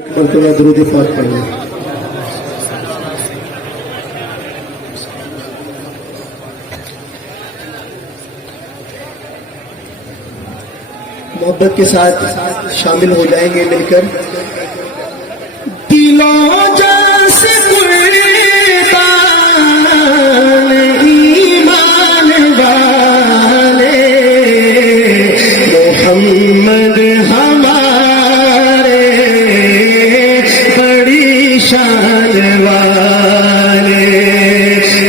مرتبہ درود پاک پڑھیں۔ محبت کے ساتھ شامل ہو جائیں گے مل کر۔ دلوں جیسے قربان ایمان والے محمد ہمارے بڑی شان والے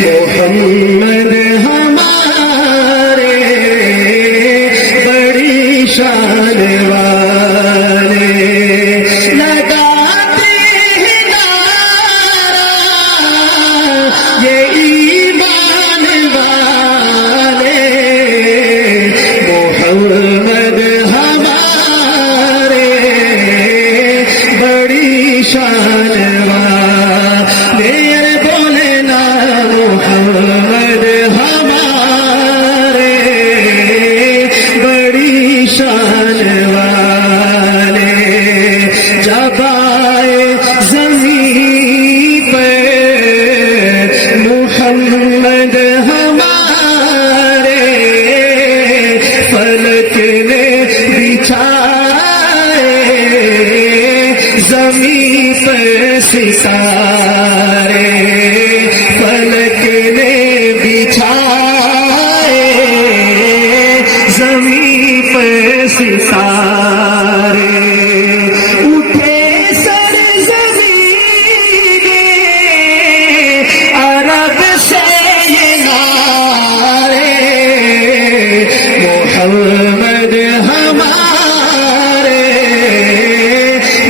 محمد ہمارے بڑی شان والے لگاتے ہیں نعرہ یہ ایمان والے محمد ہمارے بڑی شان والے بولے نا محمد ہمارے بڑی شان والے جب آئے زمین پہ محمد ہمارے فلک نے بچھائے زمین پہ ستارے فلک نے بچھائے زمین پہ ستارے اٹھے سر زمین عرب سے یہ نعرے محمد ہمارے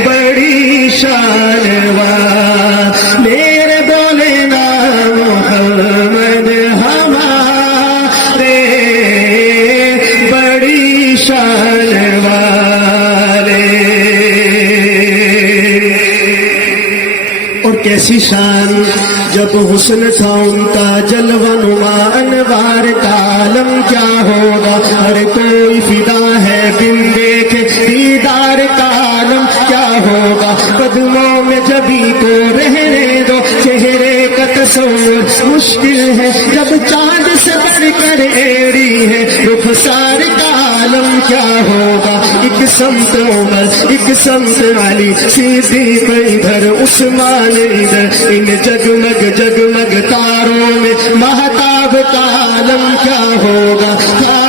بڑی شان والے بولے نا محمد ہمارے بڑی شان والے۔ اور کیسی شان جب حسن تھا ان کا جلوہ نما انوار کا عالم کیا ہوگا ہر کوئی فدا ہے بن دیکھے دیدار کا عالم کیا ہوگا قدموں میں جبھی کو رہنے دو چہرے کا تصور مشکل ہے جب چاند سے بڑھ کر ایڑی ہے رخسار کا عالم کیا ہوگا ایک سمت عمر ایک سمت علی صدیق ادھر عثمان ادھر ان جگمگ جگمگ تاروں میں مہتاب کا عالم کیا ہوگا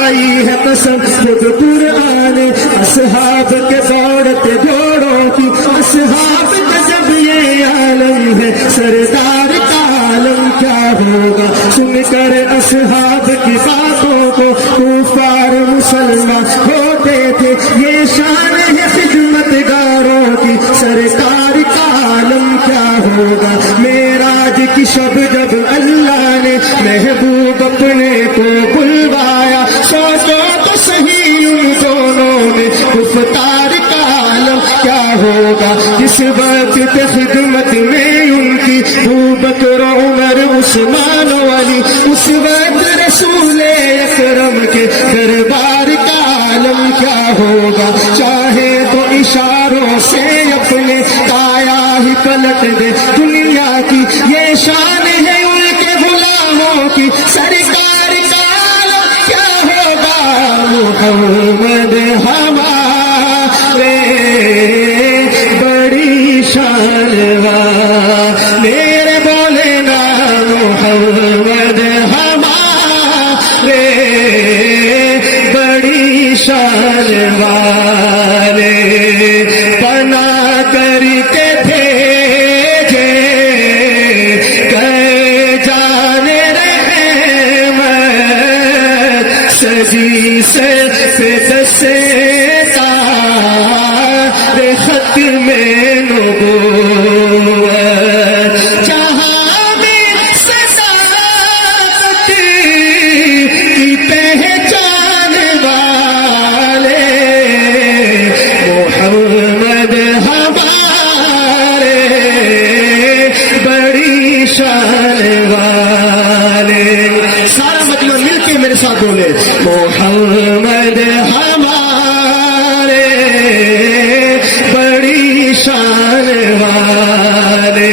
آئی ہے قسم خود قرآن اصحاب کے دوڑتے گھوڑوں کی اصحاب کا جب یہ عالم ہے سردار کا عالم کیا ہوگا سن کر اصحاب کی باتوں کو کفار مسلمان ہوتے تھے یہ شان ہے خدمت گاروں کی سرکار کا عالم کیا ہوگا معراج کی شب جب اللہ نے محبوب اپنے کو بلوایا سوچو تو صحیح ان دونوں میں گفتار کا عالم کیا ہوگا جس وقت خدمت میں ان کی ابوبکر عمر عثمان علی اس وقت رسول اکرم کے دربار کا عالم کیا ہوگا چاہے تو اشاروں سے اپنے کایا ہی پلٹ دے دنیا کی یہ شان ہے ان کے غلاموں کی سرکار کا عالم کیا ہوگا محمد ہمارے بڑی شان والے بولے نا محمد ہمارے بڑی شان والے بنا کر کے بھیجے گئے جانے رحمت سجی سے دسے تار ختم نبوت جہاں بھی صداقت کی پہچان والے محمد ہمارے بڑی شان والے سارا مجمع مل کے میرے ساتھ بولے محمد ہمارے بڑی شان شان والے.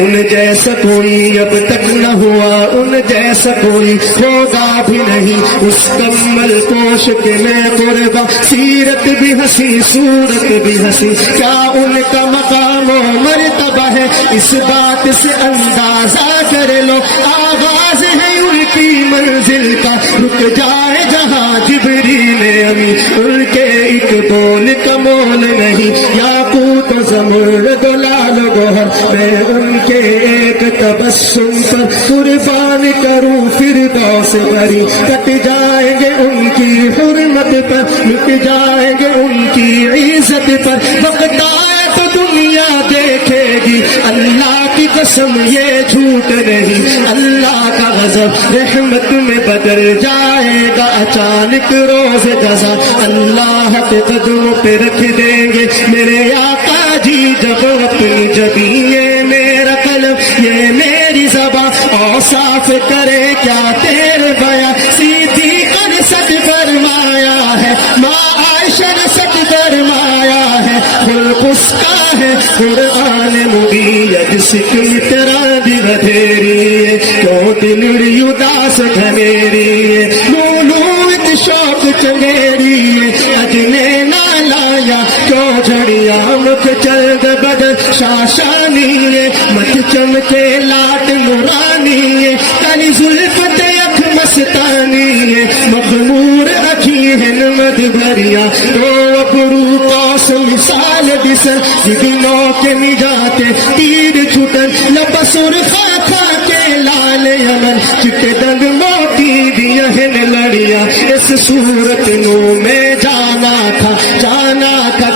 ان جیسا کوئی اب تک نہ ہوا، ان جیسا کوئی ہوگا بھی نہیں. اس کمل پوش کے میں قربا، سیرت بھی ہنسی صورت بھی ہنسی. کیا ان کا مقام و مرتبہ ہے، اس بات سے اندازہ کر لو. آغاز ہے ان کی منزل کا، رک جائے جہاں جبریل امی. ان کے ایک بول کا مول نہیں، یاقوت و زمرد و لال گوہر. میں ان کے ایک تبسم پر قربان کروں فردوس بری. کٹ جائیں گے ان کی حرمت پر، مٹ جائیں گے ان کی عزت پر. وقت آئے تو دنیا دیکھے گی، اللہ کی قسم یہ جھوٹ نہیں. اللہ کا غضب رحمت میں بدل جائے گا اچانک روز جزا. اللہ کے قدموں پہ رکھ دیں گے میرے آقا جی جب اپنی جبین. یہ میرا قلم یہ میری زباں اوصاف کرے کیا تیرے بیاں. صدیقہ نے سچ فرمایا ہے، ماں عائشہ نے سچ فرمایا ہے. خلق اس کا ہے قرآن مبین، جس کی طرح دی ودھیری ہے. کیوں دل اداس گھنیری ہے، لولوت شوق چنگیری ہے. اجنے نہ لایا کیوں جھڑیا مکھ چلد بدل شاشانی ہے. مت چمکے لاٹ نورانی ہے، کلی زلفت اکھ مستانی ہے. مخمور اکھی ہے نمد بھریا، تو ابرو پاس مثال دسن. دنوں کے نجاتے تیر چھٹن، لبسر خاکا کے لال یمن. چٹے دنگ موتی دیا ہن لڑیا، اس صورت نو میں جانا تھا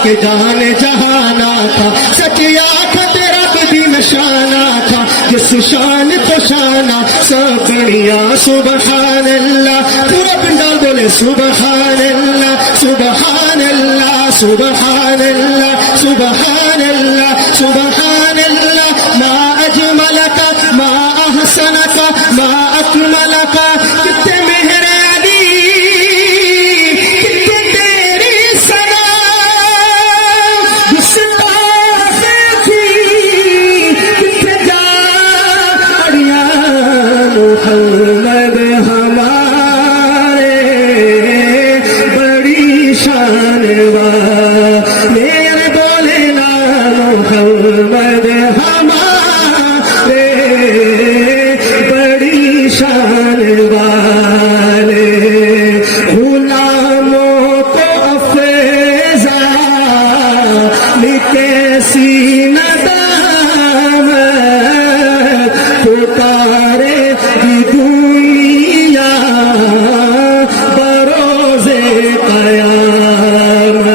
کہ جان جہانا تھا. سچیا تھا تیرا بھی نشانہ تھا، جس شان تو شانہ سب بڑھیا. سبحان اللہ پورا پنڈال بولے سبحان اللہ سبحان اللہ سبحان اللہ سبحان اللہ سبحان اللہ. ما اجملک ما احسنک ما اکملک. کتنے مہر علی کتنے تیری سنا گستاخ تھی. کتنے جاڑیاں محمد ہمارے بڑی شان والے. بولے نا محمد ہمارے بڑی شان والے. غلاموں کو افیضا کیسی ندامت، پکارے کی دنیا بروز قیامت.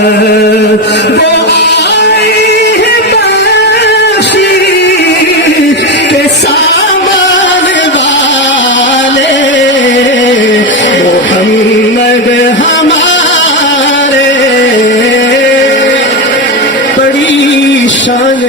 وہ آئی ہے بخشش کے سامان والے، محمد ہمارے بڑی شان